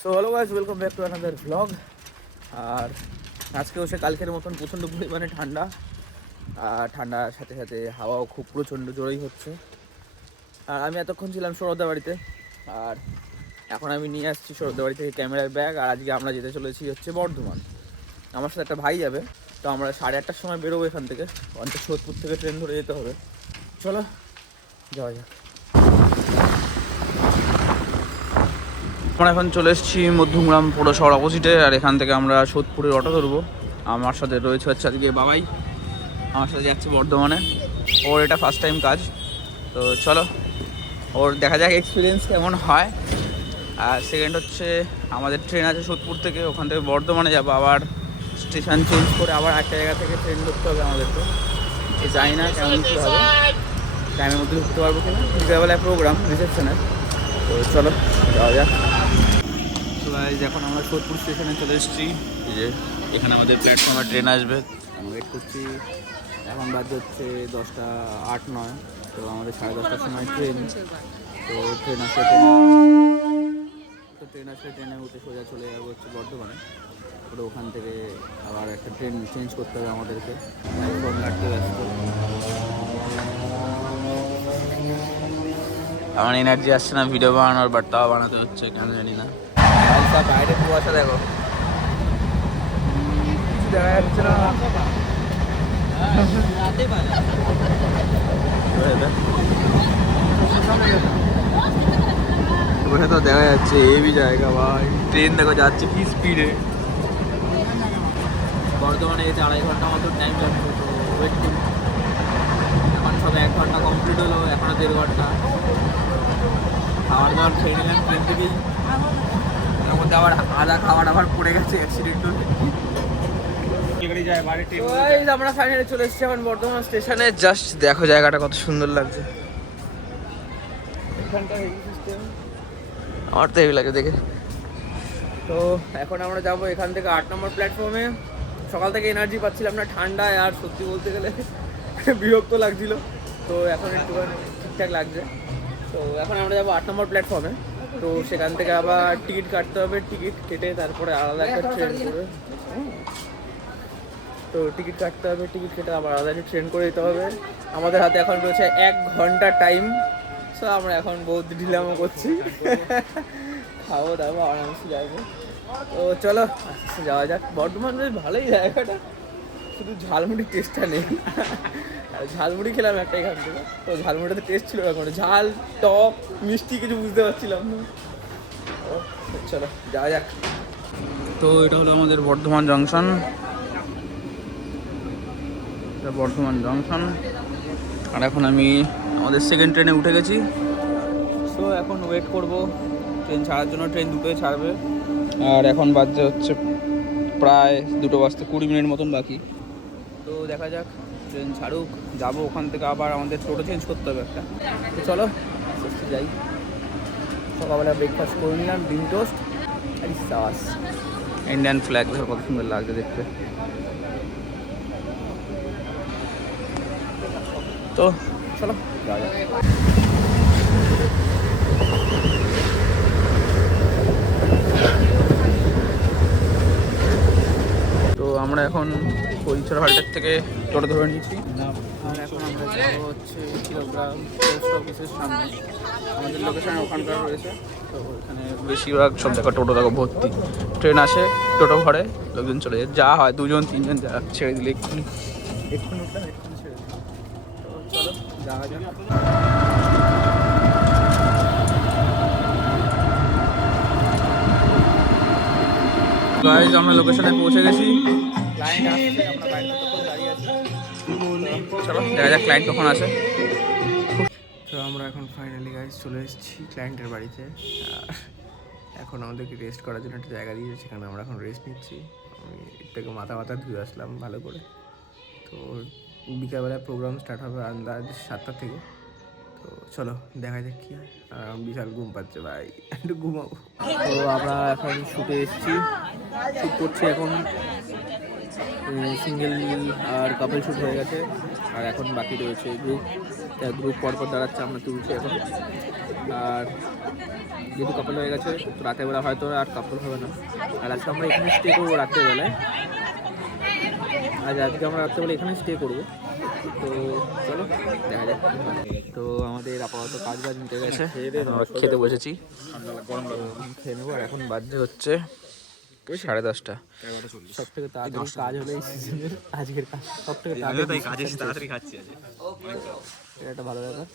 So hello guys, welcome back to another vlog. আর আজকেও সে কালকের মতন প্রচণ্ড পরিমাণে ঠান্ডা, আর ঠান্ডার সাথে সাথে হাওয়াও খুব প্রচণ্ড জোরেই হচ্ছে। আর আমি এতক্ষণ ছিলাম সৌরদা বাড়িতে, আর এখন আমি নিয়ে আসছি সৌরদা বাড়ি থেকে ক্যামেরার ব্যাগ। আর আজকে আমরা যেতে চলেছি হচ্ছে বর্ধমান। আমার সাথে একটা ভাই যাবে, তো আমরা 8:30টার সময় বেরোবো এখান থেকে। সোদপুর থেকে ট্রেন ধরে যেতে হবে। চলো যাওয়া যাক। আমরা এখন চলে এসেছি মধ্যমগ্রাম পৌরসভার অপোজিটে, আর এখান থেকে আমরা সোদপুরের অটো ধরবো। আমার সাথে রয়েছে হচ্ছে আজকে বাবাই, আমার সাথে যাচ্ছে বর্ধমানে। ওর এটা ফার্স্ট টাইম কাজ, তো চলো ওর দেখা যাক এক্সপিরিয়েন্স কেমন হয়। আর সেকেন্ড হচ্ছে আমাদের ট্রেন আছে সোদপুর থেকে, ওখান থেকে বর্ধমানে যাবো। আবার স্টেশন চেঞ্জ করে আবার একটা জায়গা থেকে ট্রেন ধরতে হবে আমাদেরকে। তো জানি না কেমন কী হবে, টাইমের মধ্যে ঢুকতে পারবো কিনা। বিকেলবেলায় প্রোগ্রাম রিসেপশনের, তো চলো যাওয়া যাক। এখন আমরা সোদপুর স্টেশনে চলে এসেছি। এই যে এখানে আমাদের প্ল্যাটফর্মে ট্রেন আসবে, আমি ওয়েট করছি। এখন বাজে হচ্ছে 10টা 8-9, তো আমাদের 10:30টার সময় ট্রেন। তো ট্রেন আসলে ট্রেনে উঠে সোজা চলে যাবো হচ্ছে বর্ধমানে। ওটা ওখান থেকে আবার একটা ট্রেন চেঞ্জ করতে হবে আমাদেরকে। কাটতে ব্যস্ত, আমার এনার্জি আসছে না ভিডিও বানানোর, বাট তাও বানাতে হচ্ছে, কেন জানি না। বাইরে কুয়াশা দেখো, দেখা যাচ্ছে না। ওখানে তো দেখা যাচ্ছে হেভি জায়গা ভাই। ট্রেন দেখো যাচ্ছে কি স্পিডে। বর্ধমানে যেতে 2.5 ঘন্টা মতো টাইম লাগবে, তো ওয়েট করি। এখন সব 1 ঘন্টা কমপ্লিট হলো, এখনো 1.5 ঘন্টা। খাবার দাবার খেয়ে নিলাম ট্রেন থেকেই, তার মধ্যে আবার আধা খাবার আবার পড়ে গেছে অ্যাক্সিডেন্ট হয়ে। আমরা ফাইনালি চলে এসেছি এখন বর্ধমান স্টেশনে। জাস্ট দেখো জায়গাটা কত সুন্দর লাগছে। এখানটা হেভি সিস্টেম, আমার তো হেভি লাগে দেখে। তো এখন আমরা যাবো এখান থেকে 8 নম্বর প্ল্যাটফর্মে। সকাল থেকে এনার্জি পাচ্ছিলাম না ঠান্ডায়, আর সত্যি বলতে গেলে বিরক্ত লাগছিল। তো এখন একটুখানি ঠিকঠাক লাগছে। তো এখন আমরা যাবো 8 নম্বর প্ল্যাটফর্মে। তো সেখান থেকে আবার টিকিট কাটতে হবে, টিকিট কেটে তারপরে আলাদা একটা ট্রেন করে। তো টিকিট কাটতে হবে, টিকিট কেটে আবার আলাদা একটা ট্রেন করে দিতে হবে। আমাদের হাতে এখন রয়েছে 1 ঘন্টা টাইম। সো আমরা এখন বহুত ঢিলামো করছি, খাবো দাবো আরামসে যাবো। তো চলো যাওয়া যাক। বর্ধমান বেশ ভালোই জায়গাটা, শুধু ঝালমুড়ির টেস্টটা নেই। ঝালমুড়ি খেলাম একটা এখান থেকে, তো ঝালমুড়িটাতে টেস্ট ছিল না কোনো, ঝাল টক মিষ্টি কিছু বুঝতে পারছিলাম না। চলো যাওয়া যাক। তো এটা হলো আমাদের বর্ধমান জংশন, বর্ধমান জংশন। আর এখন আমি আমাদের সেকেন্ড ট্রেনে উঠে গেছি। সো এখন ওয়েট করব ট্রেন ছাড়ার জন্য। ট্রেন 2টোয় ছাড়বে, আর এখন বাজছে হচ্ছে প্রায় 2টো বাজতে 20 মিনিট মতন বাকি। তো দেখা যাক, ট্রেন ছাড়ুক, যাবো ওখান থেকে। আবার আমাদের টোটো চেঞ্জ করতে হবে একটা। তো চলো আস্তে যাই। সকালবেলা ব্রেকফাস্ট করে নিলাম, ডিম টোস্ট আর সস। ইন্ডিয়ান ফ্ল্যাগ ধর কত সুন্দর লাগছে দেখতে। তো চলো যাওয়া যাক। তো আমরা এখন হরিচর হাল্টার থেকে টোটো ধরে নিচ্ছি। আর এখন আমরা যাবো হচ্ছে কিলোগ্রাম পোস্ট অফিসের সামনে। আমাদের লোকেশন ওখানকার রয়েছে। তো ওখানে বেশিরভাগ সব জায়গা টোটো দেখো ভর্তি। ট্রেন আসে, টোটো ভরে, লোকজন চলে যায়। যা হয় 2জন 3জন যা ছেড়ে দিলে এক্ষুনি উঠলাম, এক্ষুনি ছেড়ে দিলাম। তো চলো যাওয়া যাক। গাইজ আমরা লোকেশনে পৌঁছে গেছি। ক্লায়েন্ট আসছে, আমরা বাইরে তখন দাঁড়িয়ে আছি। চলো দেখা যাক ক্লায়েন্ট কখন আসে। তো আমরা এখন ফাইনালি গাইজ চলে এসেছি ক্লায়েন্টের বাড়িতে। এখন আমাদেরকে রেস্ট করার জন্য একটা জায়গা দিয়েছে, সেখানে আমরা এখন রেস্ট নিচ্ছি। আমি একটু মাথা ধুয়ে আসলাম ভালো করে। তো বিকালবেলায় প্রোগ্রাম স্টার্ট হবে আন্দাজ 7টা থেকে। তো চলো দেখা যাক কি হয়। আর বিশাল ঘুম পাচ্ছে ভাই, একটু ঘুমাবো। তো আমরা এখন শুটে এসেছি, শুট করছি এখন। তো সিঙ্গেল আর কাপল শ্যুট হয়ে গেছে, আর এখন বাকি রয়েছে গ্রুপ। গ্রুপ পরপর দাঁড়াচ্ছে, আমরা তুলছি এখন। আর যেহেতু কাপল হয়ে গেছে তো রাতেরবেলা হয়তো আর কাপল হবে না। আর আজকে আমরা এখানে স্টে করবো রাত্রেবেলায়। আজকে আমরা রাত্রেবেলা এখানে স্টে করবো। তো চলো দেখা যাক। তো আমাদের আপাতত কাজ বাজ মিটে গেছে, আমরা খেতে বসেছি, খেয়ে নেবো। আর এখন বাজে হচ্ছে 10:30। সব থেকে তাড়াতাড়ি কাজ হলো এই সিজনের আজকের কাজ, সব থেকে তাড়াতাড়ি খাচ্ছি। এটা একটা ভালো ব্যাপার।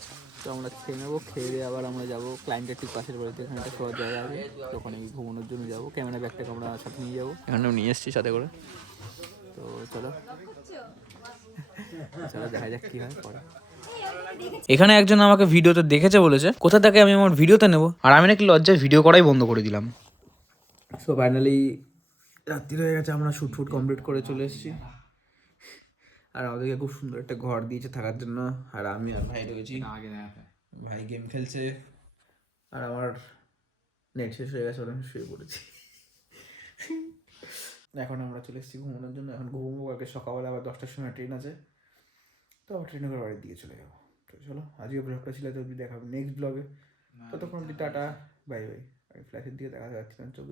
তো আমরা খেয়ে নেবো, খেয়ে দিয়ে আবার আমরা যাবো ক্লায়েন্টের ঠিক পাশের বাড়িতে, এখানে একটা শোয়ার জায়গা আছে, তো ওখানে ঘুমানোর জন্য যাবো। ক্যামেরা ব্যাগটাকে আমরা সাথে নিয়ে যাবো, এখানেও নিয়ে এসেছি সাথে করে। তো চলো চলো দেখা যাক কি হয় পরে। এখানে একজন আমাকে ভিডিওতে দেখেছে, বলেছে কোথা থেকে আমি আমার ভিডিওতে নেব, আর আমি নাকি লজ্জায় ভিডিও করাই বন্ধ করে দিলাম। সো ফাইনালি রাত্রি হয়ে গেছে, আমরা শ্যুট কমপ্লিট করে চলে এসেছি। আর আমাদেরকে খুব সুন্দর একটা ঘর দিয়েছে থাকার জন্য। আর আমি আর ভাই রয়েছি, ভাই গেম খেলছে, আর আমার নেট শেষ হয়ে গেছে, আমি শুয়ে পড়েছি। এখন আমরা চলে এসেছি ঘুমানোর জন্য। এখন ঘুমবো, কালকে সকালবেলা আবার 10টার সময় ট্রেন আছে, তো আবার ট্রেনে করে বাড়ির দিকে চলে যাবো। তো চলো আজকে ব্লগটা ছিল, তো দেখা হবে নেক্সট ব্লগে। ততক্ষণ টাটা বাই বাই। ফ্ল্যাশের দিকে দেখা যাচ্ছে না, চোখ